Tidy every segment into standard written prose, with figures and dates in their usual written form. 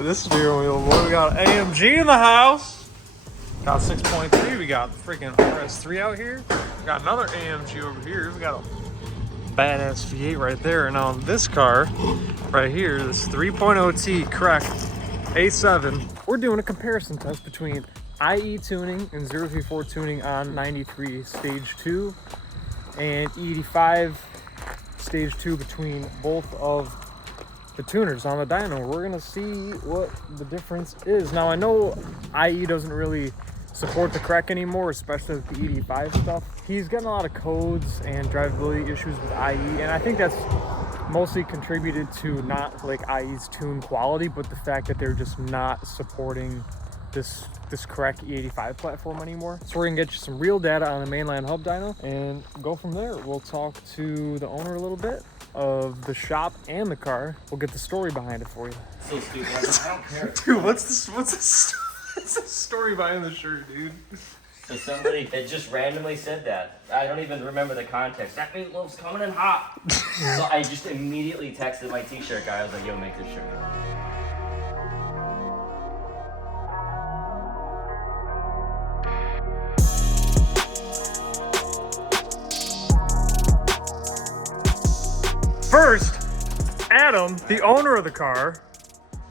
This steering wheel, boy. We got AMG in the house. Got 6.3. We got freaking RS3 out here. We got another AMG over here. We got a badass V8 right there. And on this car right here, this 3.0T CREC A7, we're doing a comparison test between IE tuning and 034 tuning on 93 stage 2 and E85 stage 2 between both of the tuners on the dyno. We're gonna see what the difference is. Now I know IE doesn't really support the CREC anymore, especially with the E85 stuff. He's getting a lot of codes and drivability issues with IE, and I think that's mostly contributed to not like IE's tune quality, but the fact that they're just not supporting this CREC E85 platform anymore. So we're gonna get you some real data on the mainline hub dyno and go from there. We'll talk to the owner a little bit of the shop and the car. We'll get the story behind it for you. So stupid. I don't care. Dude, what's the story behind the shirt, dude? So somebody that just randomly said that. I don't even remember the context. That meatloaf's coming in hot. So I just immediately texted my t-shirt guy. I was like, yo, make this shirt. First, Adam, the owner of the car.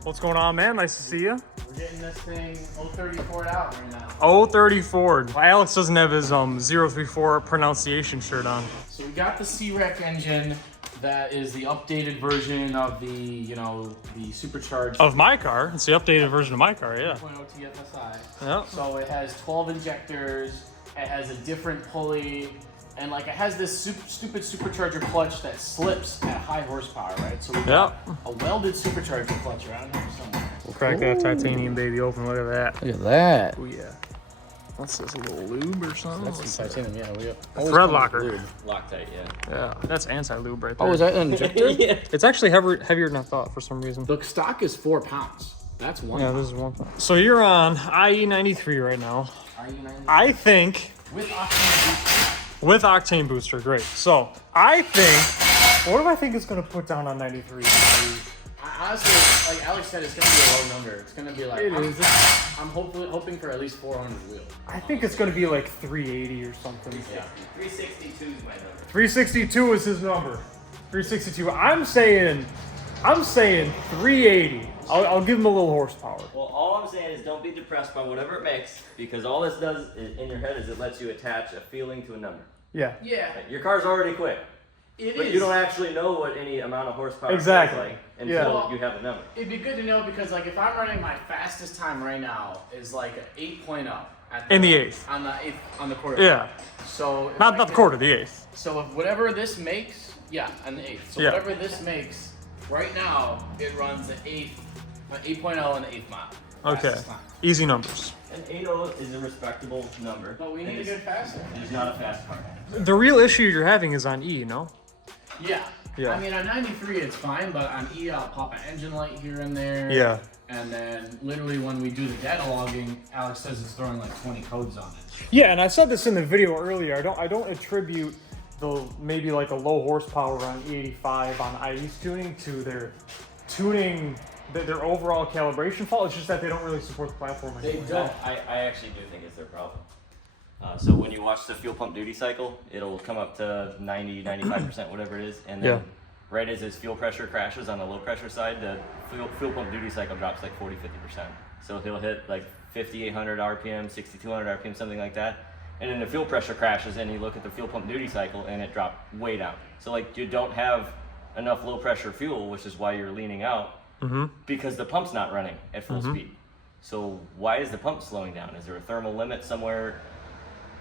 What's going on, man? Nice to see you. We're getting this thing 034 out right now. 034. Alex doesn't have his 034 pronunciation shirt on. So we got the CREC engine that is the updated version of the, you know, the supercharged Of my car. It's the updated version of my car, yeah. 2.0 TFSI. Yeah. So it has 12 injectors, it has a different pulley, and like it has this stupid supercharger clutch that slips at high horsepower, right? So we got a welded supercharger clutch around here somewhere. We'll crack that titanium baby open. Look at that. Look at that. Oh yeah. What's this, a little lube or something? That's the titanium, yeah. We got Thread locker. Loctite, yeah. Yeah, that's anti-lube right there. Oh, is that an injector? Yeah. It's actually heavier than I thought for some reason. The stock is 4 pounds. That's 1 Yeah, pound. this is one. So you're on IE93 right now. I think With octane with octane booster, great. So I think, what do I think it's gonna put down on 93? Honestly, like Alex said, it's gonna be a low number. It's gonna be like It is. I'm hoping for at least 400 wheels. I think it's gonna be like 380 or something. Yeah. 362 is my number. 362 is his number. 362. I'm saying 380. I'll give him a little horsepower. Well, all I'm saying is don't be depressed by whatever it makes, because all this does in your head is it lets you attach a feeling to a number. Yeah. Yeah. Your car's already quick, It but is. you don't actually know what any amount of horsepower Exactly. feels like until Yeah. you have a number. It'd be good to know because like if I'm running my fastest time right now is like an 8.0 at In the eighth. on the quarter. Yeah. So if Not I the get- quarter, the eighth. So if whatever this makes, yeah, on the 8th. So Yeah. whatever this makes, right now it runs an 8.0 and the 8th mile. Okay. Fastest time. Easy numbers. An 80 is a respectable number. But we need to get faster. It's not a fast car. The real issue you're having is on E, no? Yeah. Yeah. I mean, on 93 it's fine, but on E I'll pop an engine light here and there. Yeah. And then literally when we do the data logging, Alex says it's throwing like 20 codes on it. Yeah, and I said this in the video earlier. I don't attribute the maybe like a low horsepower on E85 on IE's tuning to their tuning, their overall calibration fault. It's just that they don't really support the platform They anymore. don't. I actually do think it's their problem. So when you watch the fuel pump duty cycle, it'll come up to 90, 95%, whatever it is, and then Yeah. right as his fuel pressure crashes on the low pressure side, the fuel pump duty cycle drops like 40, 50%. So he'll hit like 5,800 RPM, 6,200 RPM, something like that. And then the fuel pressure crashes and you look at the fuel pump duty cycle and it dropped way down. So like you don't have enough low pressure fuel, which is why you're leaning out, because the pump's not running at full speed. So why is the pump slowing down? Is there a thermal limit somewhere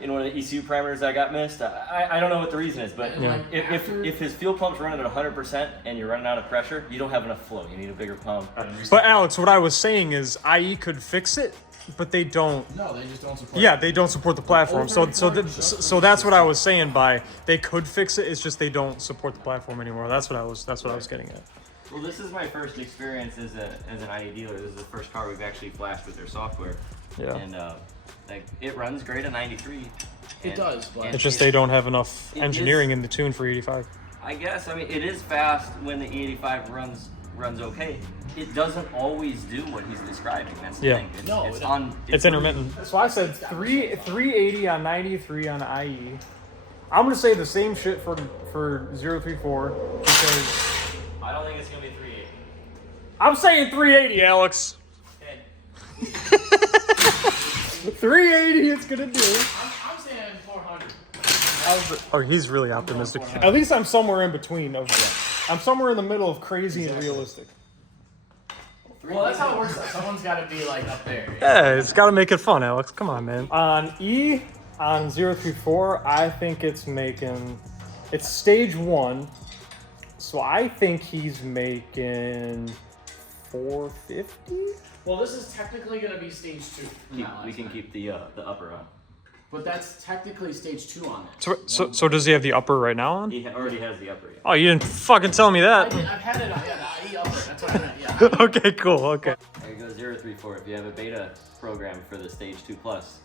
in one of the ECU parameters that got missed? I don't know what the reason is, but Yeah. if his fuel pump's running at 100% and you're running out of pressure, you don't have enough flow. You need a bigger pump. But Alex, what I was saying is IE could fix it, but they don't. No, they just don't support Yeah, they don't support the platform. So that's what I was saying by they could fix it. It's just they don't support the platform anymore. That's what I was getting at. Well, this is my first experience as an IE dealer. This is the first car we've actually flashed with their software. Yeah. And like it runs great at 93. It does, but It's just they don't have enough It engineering is- in the tune for 85. I guess, I mean, it is fast when the E85 runs runs okay. It doesn't always do what he's describing. That's the Yeah. thing. No, It's intermittent. So I said 380 on 93 on IE. I'm gonna say the same shit for 034 because I don't think it's gonna be 380. I'm saying 380, Alex. Okay. 380 it's gonna do. I'm saying 400. Oh, he's really optimistic. At least I'm somewhere in between of them. I'm somewhere in the middle of crazy and realistic. Well, that's how it works. Someone's got to be like up there. Yeah, it's got to make it fun, Alex. Come on, man. On E, on 034, I think it's stage 1. So I think he's making 450. Well, this is technically going to be stage 2. We can keep the upper on. But that's technically stage 2 on it. So does he have the upper right now on? He already has the upper. Yeah. Oh, you didn't fucking tell me that. I've had it on the IE upper. That's what I meant. Yeah. Okay, cool. Okay. There you go, 034. If you have a beta program for the stage 2 plus,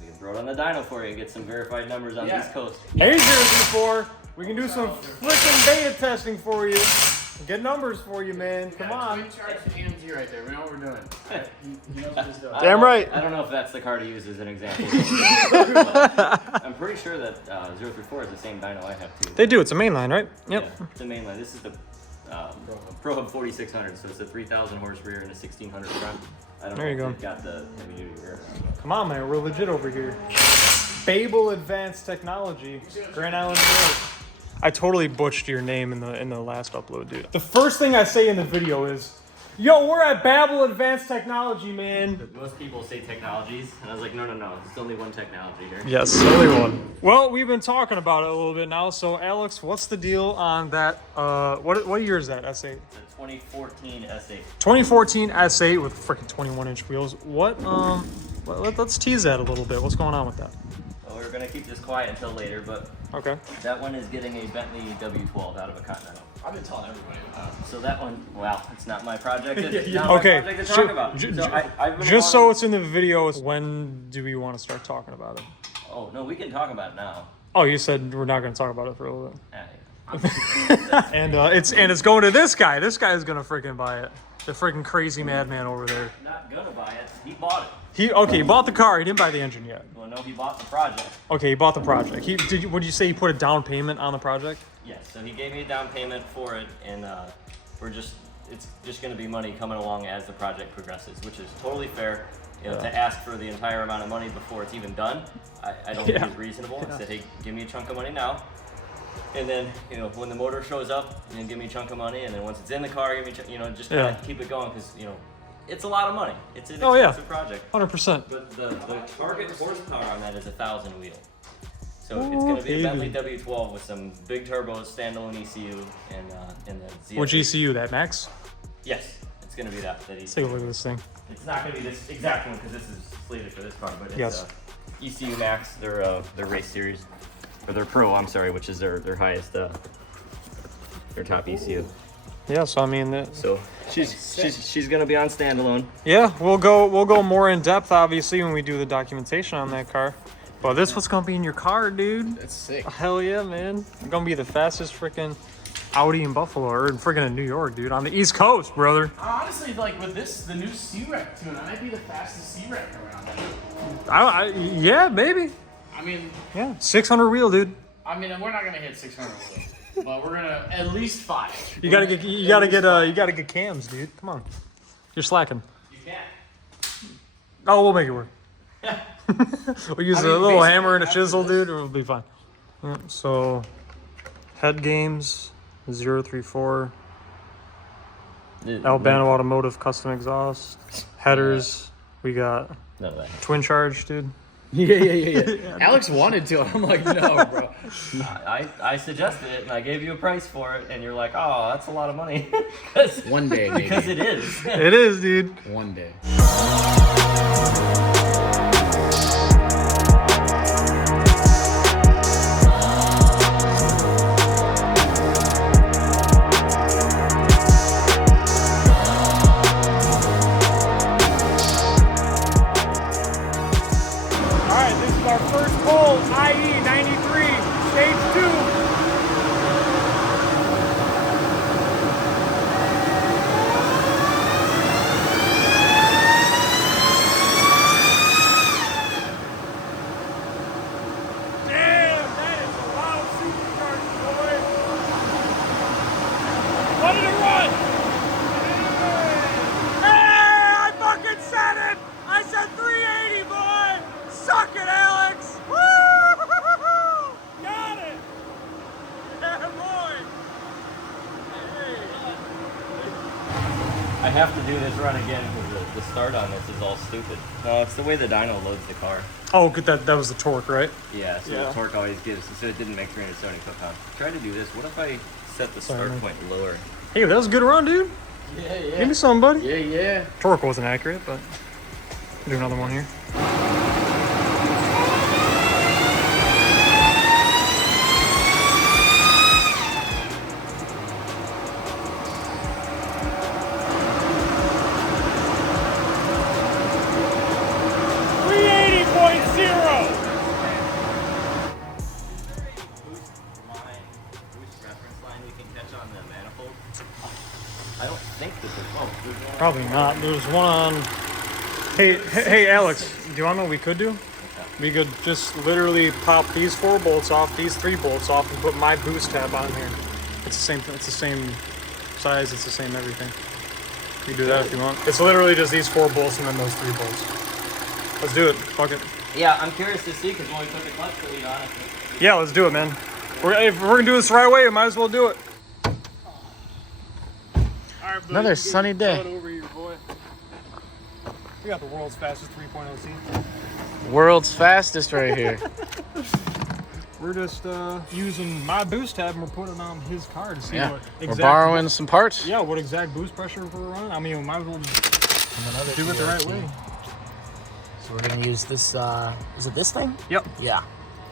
we can throw it on the dyno for you and get some verified numbers on the East Coast. Hey, 034. We can do some freaking beta testing for you. Get numbers for you, man. Come on. Twin charge AMG right there. We know what we're doing. He knows what he's doing. Damn right. I don't know if that's the car to use as an example. But I'm pretty sure that 034 is the same dyno I have too. They do. It's a mainline, right? Yep. Yeah, it's a mainline. This is the Pro Hub 4600, so it's a 3,000 horse rear and a 1,600 front. I don't There you know go. if they've got the heavy duty rear. Come on, man. We're legit over here. Babel Advanced Technology, Grand Island, New York. I totally butchered your name in the last upload, dude. The first thing I say in the video is, "Yo, we're at Babel Advanced Technology, man." Most people say technologies, and I was like, no, there's only one technology here. Yes, only one. Well, we've been talking about it a little bit now. So, Alex, what's the deal on that? What year is that S8? The 2014 S8. 2014 S8 with freaking 21-inch wheels. Let's tease that a little bit. What's going on with that? Well, we're gonna keep this quiet until later, but Okay. that one is getting a Bentley W12 out of a Continental. I've been telling everybody about it. So that one, well, it's not my project. It's not Okay. my project to talk about. I've been Just so wanting- it's in the video, when do we want to start talking about it? Oh no, we can talk about it now. Oh, you said we're not going to talk about it for a little bit. Yeah. And it's going to this guy. This guy is going to freaking buy it. The freaking crazy madman over there. Not gonna buy it. He bought it. He bought the car. He didn't buy the engine yet. Well, no, he bought the project. Okay, he bought the project. What did you say? He put a down payment on the project? Yes. So he gave me a down payment for it, and it's just gonna be money coming along as the project progresses, which is totally fair. You know, to ask for the entire amount of money before it's even done, I don't think is reasonable. I said, hey, give me a chunk of money now. And then, when the motor shows up, then give me a chunk of money. And then once it's in the car, give me, just kind of keep it going because, it's a lot of money. It's an expensive project. 100%. But the target horsepower on that is 1,000 wheel. So it's going to be a Bentley W12 with some big turbos, standalone ECU, and the ZF. Which ECU? That Max? Yes, it's going to be that ECU. Let's take a look at this thing. It's not going to be this exact one because this is slated for this car, but it's Yes. ECU Max, their race series. Or their Pro, I'm sorry, which is their highest, their top ECU. Yeah, so I mean, So she's gonna be on standalone. yeah, we'll go more in depth obviously when we do the documentation on that car. But this what's gonna be in your car, dude. That's sick. Hell yeah, man! It's gonna be the fastest freaking Audi in Buffalo or in freaking New York, dude, on the East Coast, brother. Honestly, like with the new CREC tune, I might be the fastest CREC around. Yeah, maybe. I mean, Yeah, 600 wheel, dude. we're not gonna hit 600 wheels, but we're gonna at least 5. You gotta get cams, dude. Come on, you're slacking. You can't. Oh, we'll make it work. We'll use a little basically, hammer and a after chisel, this- dude. It'll be fine. Yeah, so, head games 034. Albano Automotive custom exhaust. Headers. We got None of that. twin charge, dude. Yeah. Alex wanted to. I'm like, no, bro. I suggested it and I gave you a price for it, and you're like, oh, that's a lot of money. One day, maybe. Because it is. It is, dude. One day. Alright, this is our first hole, IE 93, stage 2. I have to do this run again because the start on this is all stupid. No, it's the way the dyno loads the car. Oh, good. That was the torque, right? Yeah, so Yeah. the torque always gives, so it didn't make 370 foot-pounds. Try to do this. What if I set the start point lower? Hey, that was a good run, dude. Yeah. Give me some, buddy. Yeah. Torque wasn't accurate, but do another one here. I don't think that there's one. Probably not. There's one on. Hey, Alex. Do you want to know what we could do? We could just literally pop these 4 bolts off, these 3 bolts off, and put my boost tab on here. It's the same. It's the same size. It's the same everything. You can do that if you want. It's literally just these 4 bolts and then those 3 bolts. Let's do it. Fuck it. Yeah, I'm curious to see because when we put the clutch delete on it. Yeah, let's do it, man. If we're gonna do this the right way, we might as well do it. Another sunny day. Over here, boy. We got the world's fastest 3.0T. World's fastest right here. We're just using my boost tab and we're putting it on his car to see what exact. We're borrowing some parts. Yeah, what exact boost pressure we're running. I mean, we might as well do it the right way. So we're gonna use this. Is it this thing? Yep. Yeah.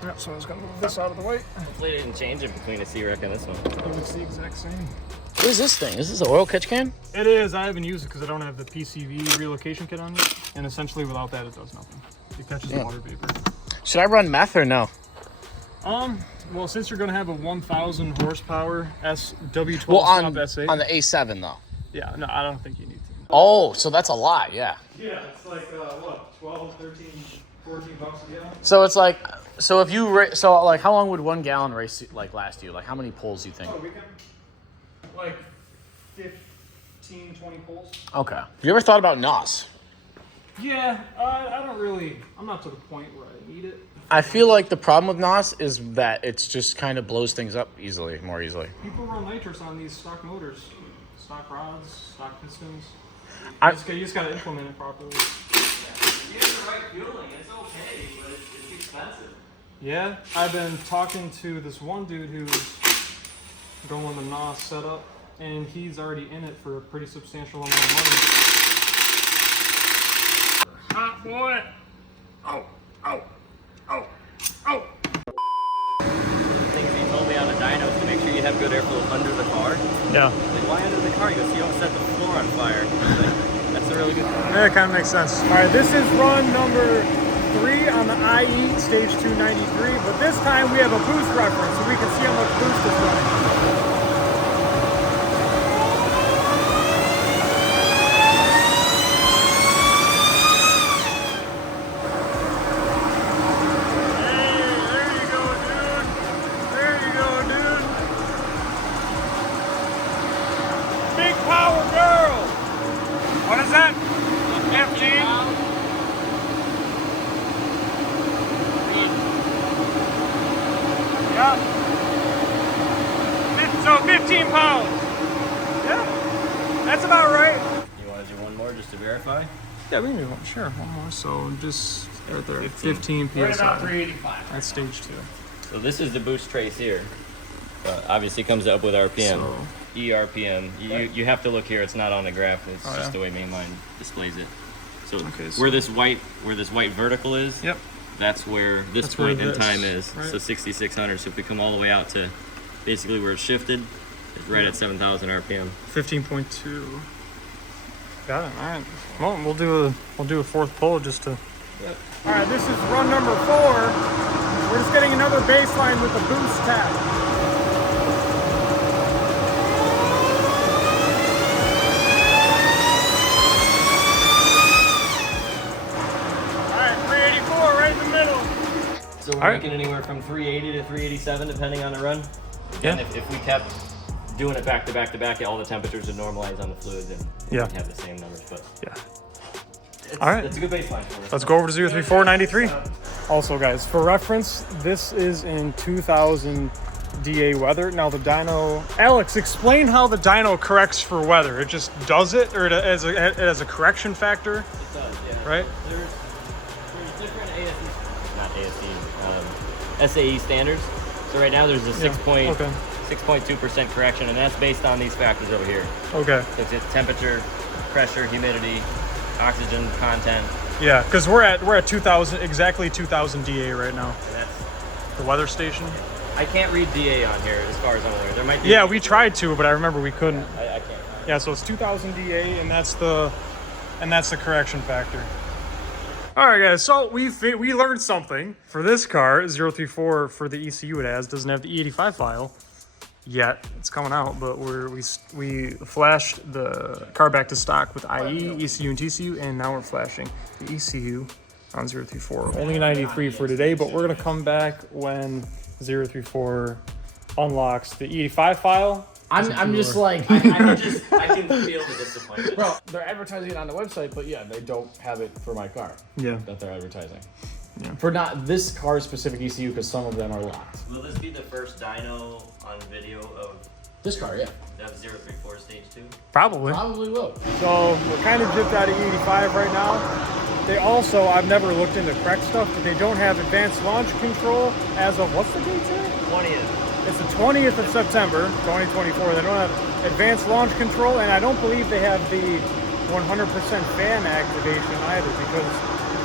Yep. So I was gonna move this out of the way. Hopefully, it didn't change it between a CREC and this one. It's the exact same. What is this thing? Is this an oil catch can? It is. I haven't used it because I don't have the PCV relocation kit on yet, and essentially without that, it does nothing. It catches the water vapor. Should I run meth or no? Well, since you're gonna have a 1,000 horsepower W12 Well, stop S8. on the A7 though. Yeah, no, I don't think you need to. Oh, so that's a lot, yeah. Yeah, it's like what, 12, 13, 14 bucks a gallon. So it's like, so if you so like, how long would 1 gallon race like last you? Like, how many pulls do you think? Oh, we can like 15, 20 pulls. Okay. You ever thought about NOS? Yeah, I don't really. I'm not to the point where I need it. I feel like the problem with NOS is that it's just kind of blows things up more easily. People run nitrous on these stock motors, stock rods, stock pistons. You just gotta implement it properly. Yeah. If you have the right fueling, it's okay, but it's expensive. Yeah, I've been talking to this one dude who's going the NOS setup, and he's already in it for a pretty substantial amount of money. Hot boy! Oh! The things he told me on the dyno is to make sure you have good airflow under the car. Yeah. Like, why under the car? He goes, so you don't set the floor on fire. Like, that's a really good thing. Yeah, it kind of makes sense. All right, this is run number 3 on the IE stage 293, but this time we have a boost reference so we can see how much boost is running. What is that? 15? Yeah. So 15 pounds. Yeah. That's about right. You want to do one more just to verify? Yeah, we can do one. Sure, one more. So just right there, 15 PSI. We're at about 385. That's stage 2. So this is the boost trace here. Obviously comes up with RPM. So- ERPM. You have to look here. It's not on the graph. It's just the way mainline displays it. So, where this white vertical is, Yep. that's where this That's point where in this- time is. right. So 6,600. So if we come all the way out to basically where it's shifted, it's right at 7,000 RPM. 15.2. Got it. All right. Well, we'll do a fourth pull just to. Yep. All right. This is run number 4. We're just getting another baseline with the boost tap. So we're making anywhere from 380 to 387 depending on the run. Yeah. And if we kept doing it back to back to back, all the temperatures would normalize on the fluids and we'd have the same numbers. But Yeah. All right. That's a good baseline for us. Let's go over to 03493. Also, guys, for reference, this is in 2000 DA weather. Now the dyno, Alex, explain how the dyno corrects for weather. It just does it, or it has a correction factor? It does, yeah. Right? There's different SAE standards. So right now there's a 6.2% correction, and that's based on these factors over here. Okay. So it's temperature, pressure, humidity, oxygen content. Yeah, because we're at 2,000, exactly 2,000 DA right now. And that's, The weather station. I can't read DA on here as far as I'm aware. There might be. Yeah, we tried to, but I remember we couldn't. I can't. Yeah, so it's 2,000 DA, and that's the correction factor. All right, guys. So we learned something for this car. 034 for the ECU it has doesn't have the E85 file yet. It's coming out, but we flashed the car back to stock with IE, ECU, and TCU, and now we're flashing the ECU on 034. Only 93 for today, but we're gonna come back when 034 unlocks the E85 file. I'm just like, I can feel the disappointment. bro, they're advertising it on the website, but yeah, they don't have it for my car. Yeah. That they're advertising. Yeah. For not this car specific ECU, because some of them are locked. Will this be the first dyno on video of This car, yeah. that 034 stage 2? Probably. Probably will. So we're kind of gypped out of E85 right now. They also, I've never looked into CREC stuff, but they don't have advanced launch control as of, what's the date today? 20th. It's the 20th of September, 2024. They don't have advanced launch control, and I don't believe they have the 100% fan activation either, because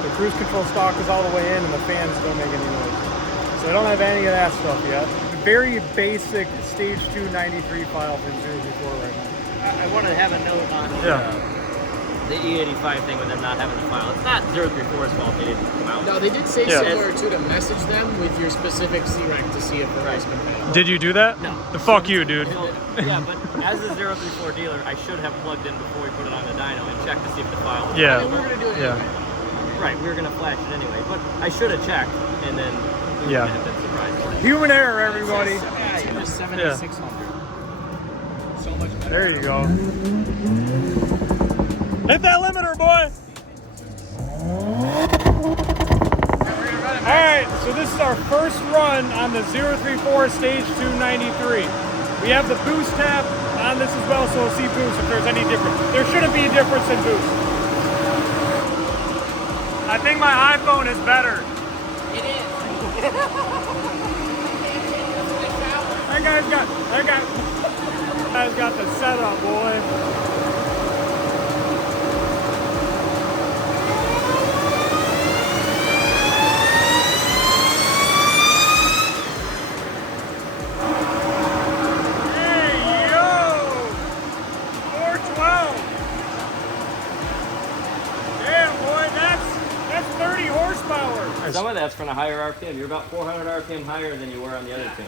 the cruise control stock is all the way in and the fans don't make any noise. So they don't have any of that stuff yet. Very basic stage 2 93 file for 034 right now. I want to have a note on the E85 thing with them not having the file. It's not 034's fault they didn't come out. No, they did say Yeah. similar too to message them with your specific CREC to see if the rice been paid. Did you do that? No. The fuck you, dude. So, yeah, but as a 034 dealer, I should have plugged in before we put it on the dyno and checked to see if the file was Yeah. I mean, we're gonna do it Yeah. anyway. right. We were gonna flash it anyway, but I should have checked, and then we Yeah. would have been surprised. Human error, everybody. Yeah, it was 7,600. So much better. There you go. Hit that limiter, boy. Alright, so this is our first run on the 034 Stage 2 93. We have the boost tab on this as well, so we'll see boost if there's any difference. There shouldn't be a difference in boost. I think my iPhone is better. It is. That guy's got the setup, boy. Some of that's from a higher RPM. You're about 400 RPM higher than you were on the other tune.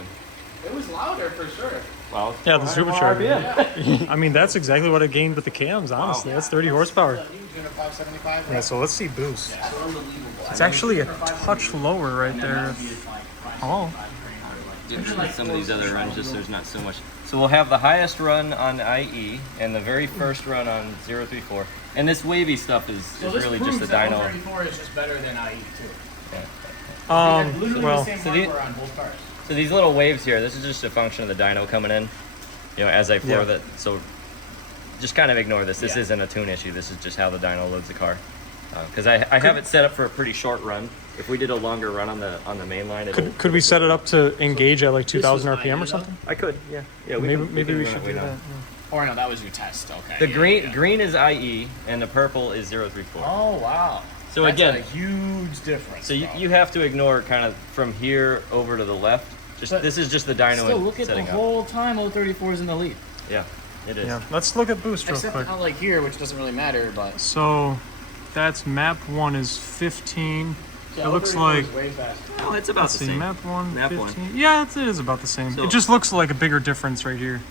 It was louder for sure. Well, Yeah, the 400 more supercharger. RPM. I mean, that's exactly what I gained with the cams, honestly. That's 30 horsepower. Yeah, so let's see boost. It's actually a touch lower right there. Oh. Some of these other runs, just there's not so much. So we'll have the highest run on IE and the very first run on 034. And this wavy stuff is really just the dyno. 034 is just better than IE too. Well, So these little waves here, this is just a function of the dyno coming in, you know, as I floor that. So just kind of ignore this. This isn't a tune issue. This is just how the dyno loads the car. Because I have it set up for a pretty short run. If we did a longer run on the main line, could we set it up to engage at like 2,000 RPM or something? I could, yeah. Maybe we should do that. Or no, that was your test. Okay. The green is IE and the purple is 034. Oh wow. So That's again, a huge difference. so you have to ignore kind of from here over to the left. This is just the dyno Still, look at the setting up. whole time 034 is in the lead. Yeah, it is. Yeah, let's look at boost real Except quick. not like here, which doesn't really matter, but So that's map 1 is 15. yeah, It looks 034 like, is way faster. Oh, it's about let's the see, same. map 1, Map 15. 1. Yeah, it is about the same. So- It just looks like a bigger difference right here.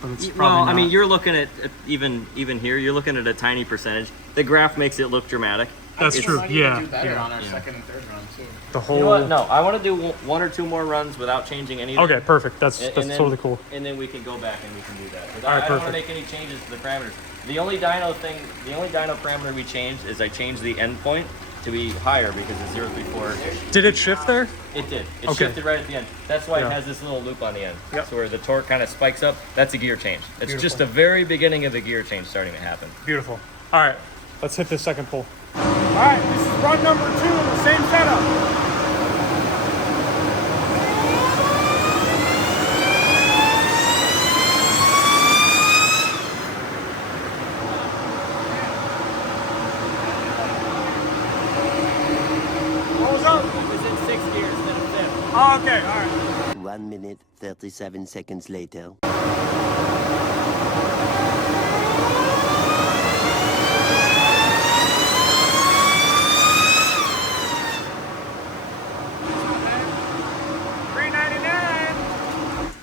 But it's probably Well, not. I mean, you're looking at even here. You're looking at a tiny percentage. The graph makes it look dramatic. That's I true, might even yeah, do better yeah. on our second and third run too. the You whole... know what? No, I want to do one or two more runs without changing anything. Okay, perfect. That's And then- totally cool. And then we can go back and we can do that. 'Cause All right, I don't want to perfect. make any changes to the parameters. The only dyno parameter we changed is I changed the endpoint to be higher because the 034. Did it shift there? It did. It Okay. shifted right at the end. That's why Yeah. it has this little loop on the end. Yep. So where the torque kind of spikes up, that's a gear change. It's Beautiful. just the very beginning of the gear change starting to happen. Beautiful. All right, let's hit this second pull. All right, this is run number 2 in the same setup. What was up? It was in 6 gears instead of 5. Oh, okay, all right. 1 minute, 37 seconds later.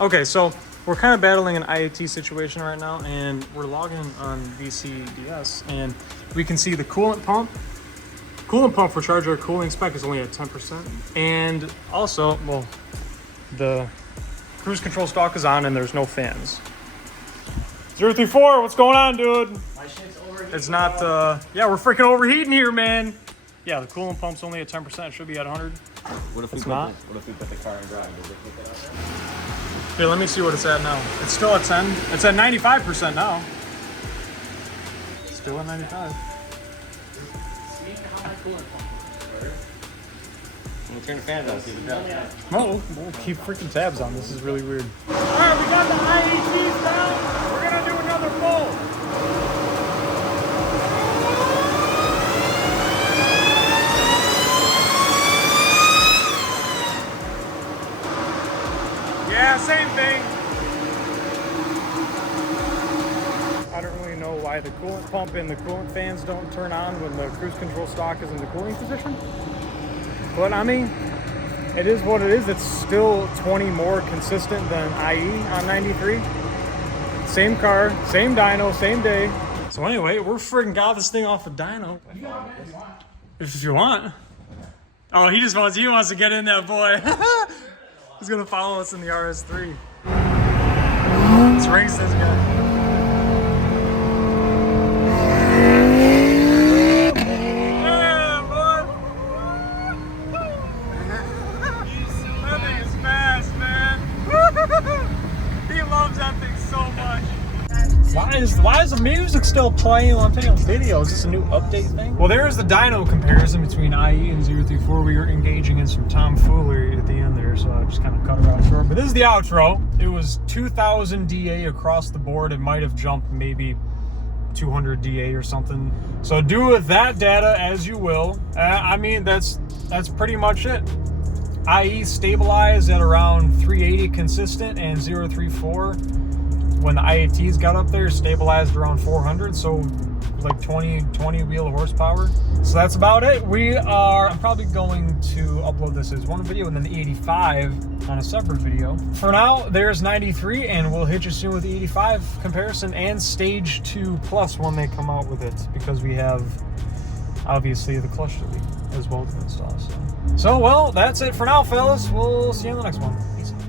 Okay, so we're kind of battling an IAT situation right now, and we're logging on VCDS, and we can see the coolant pump. Coolant pump for charger cooling spec is only at 10%. And also, well, the cruise control stalk is on and there's no fans. 034, what's going on, dude? My shit's overheating. It's not, yeah, we're freaking overheating here, man. Yeah, the coolant pump's only at 10%. It should be at 100. What if we It's put not? what if we put the car in drive? Does it put that on there? Here, let me see what it's at now. It's still at 10. It's at 95% now. Still at 95. Speak to how my coolant pump works. Let me turn the fans on. See if it drops. No, we'll keep freaking tabs on. This is really weird. All right, we got the IATs down. We're gonna do another pull. Yeah, same thing. I don't really know why the coolant pump and the coolant fans don't turn on when the cruise control stalk is in the cooling position. But I mean, it is what it is. It's still 20 more consistent than IE on 93. Same car, same dyno, same day. So anyway, we're friggin' got this thing off of dyno. If you want. Oh, he wants to get in that boy. He's gonna follow us in the RS3. Let's race this guy. Yeah, boy! That thing is fast, man. He loves that thing so much. Why is the music still playing while I'm taking a video? Is this a new update thing? Well, there's the dyno comparison between IE and 034. We were engaging in some tomfoolery at the end there, so I just kind of cut it off short. But this is the outro. It was 2,000 DA across the board. It might have jumped maybe 200 DA or something. So do with that data as you will. I mean, that's pretty much it. IE stabilized at around 380 consistent, and 034 when the IATs got up there stabilized around 400, so like 20 wheel of horsepower. So that's about it. I'm probably going to upload this as one video and then the 85 on a separate video. For now, there's 93, and we'll hit you soon with the 85 comparison and stage 2 plus when they come out with it, because we have obviously the clutch delete as well to install. So well, that's it for now, fellas. We'll see you in the next one. Peace out.